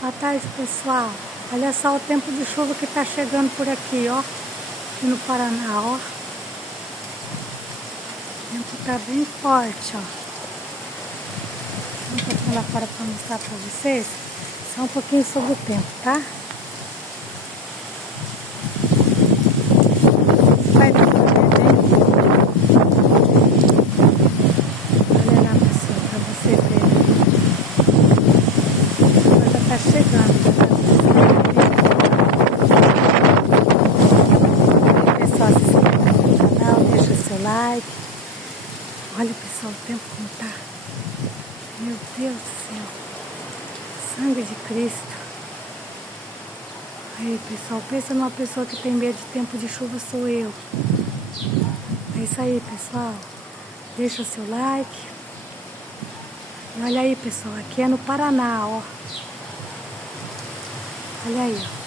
Boa tarde, pessoal. Olha só o tempo de chuva que tá chegando por aqui, ó. Aqui no Paraná, ó. O tempo tá bem forte, ó. Vou passar lá fora pra mostrar pra vocês só um pouquinho sobre o tempo, tá? Vai dar pra ver bem. Olha lá, pessoal, pra você ver. Já tá chegando, já tá pessoal, se inscreva no canal, deixa seu like. Olha, pessoal, o tempo como tá. Meu Deus do céu. Sangue de Cristo. Aí, pessoal, pensa numa pessoa que tem medo de tempo de chuva, sou eu. É isso aí, pessoal. Deixa o seu like. E olha aí, pessoal, aqui é no Paraná, ó. Olha aí, ó.